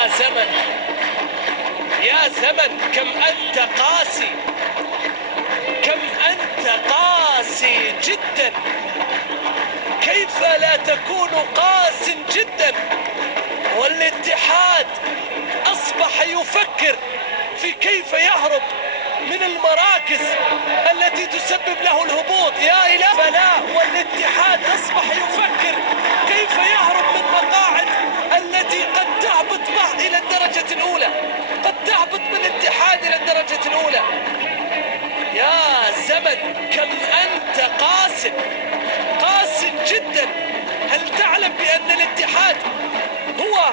يا زمن، يا زمن، كم أنت قاسي، كم أنت قاسي جدا. كيف لا تكون قاس جدا والاتحاد أصبح يفكر في كيف يهرب من المراكز التي تسبب له الهبوط؟ يا إله، فلا، والاتحاد أصبح يفكر كيف يهرب من مقاعد التي قد تهبط به إلى الدرجة الأولى، قد تهبط بالاتحاد إلى الدرجة الأولى. يا زمن، كم أنت قاس، قاس جدا. هل تعلم بأن الاتحاد هو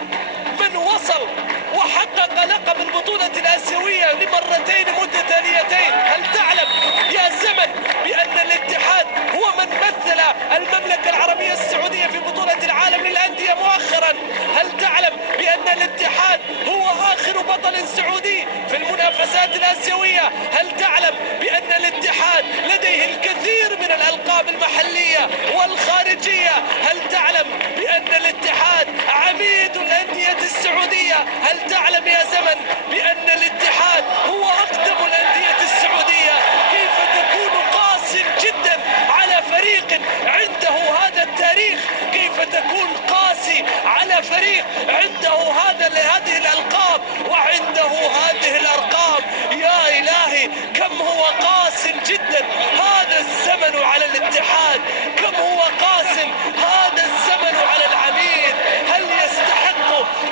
من وصل وحقق لقب البطولة الآسيوية لمرتين متتاليتين؟ هل تعلم يا زمن بأن الاتحاد هو من مثل المملكة العربية السعودية في بطولة العالم للأندية مؤخرا؟ هل تعلم بأن الاتحاد هو آخر بطل سعودي في المنافسات الآسيوية؟ هل تعلم بأن الاتحاد لديه الكثير من الألقاب المحلية والخارجية؟ هل تعلم بأن الاتحاد عميد الأندية السعودية؟ هل تعلم يا زمن بأن الاتحاد هو أقدم الأندية السعودية؟ كيف تكون قاس جدا على فريق عنده هذا التاريخ؟ كيف تكون قاسي على فريق عنده هذه الألقاب وعنده هذه الأرقام؟ يا إلهي، كم هو قاس جدا هذا الزمن على الاتحاد، كم هو قاس هذا الزمن على العميد. هل يستحق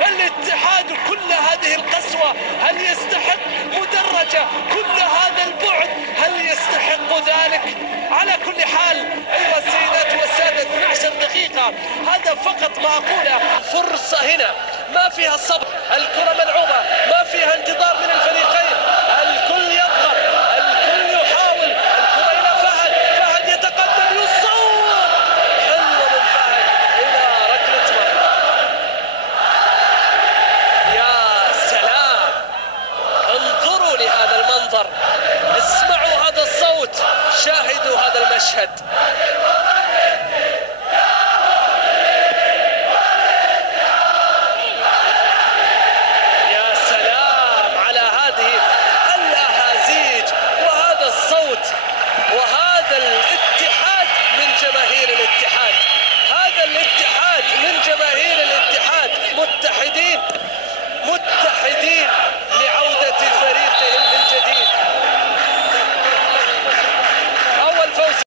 الاتحاد كل هذه القسوة؟ هل يستحق مدرجة كل هذا البعد؟ هل يستحق ذلك؟ على كل حال أيها السيدات والسادة، 12 دقيقة، هذا فقط ما أقوله. فرصة هنا ما فيها الصبر، الكرة ملعوبة، ما فيها انتظار من الفريقين، الكل يضغط، الكل يحاول، الكرة إلى فهد، فهد يتقدم، يصوب، حلوة من فهد إلى ركلة مرمى. يا سلام، انظروا لهذا المنظر، اسمعوا هذا الصوت، شاهدوا هذا المشهد. يا سلام على هذه الأهازيج وهذا الصوت وهذا الاتحاد من جماهير الاتحاد، هذا الاتحاد من جماهير الاتحاد، متحدين متحدين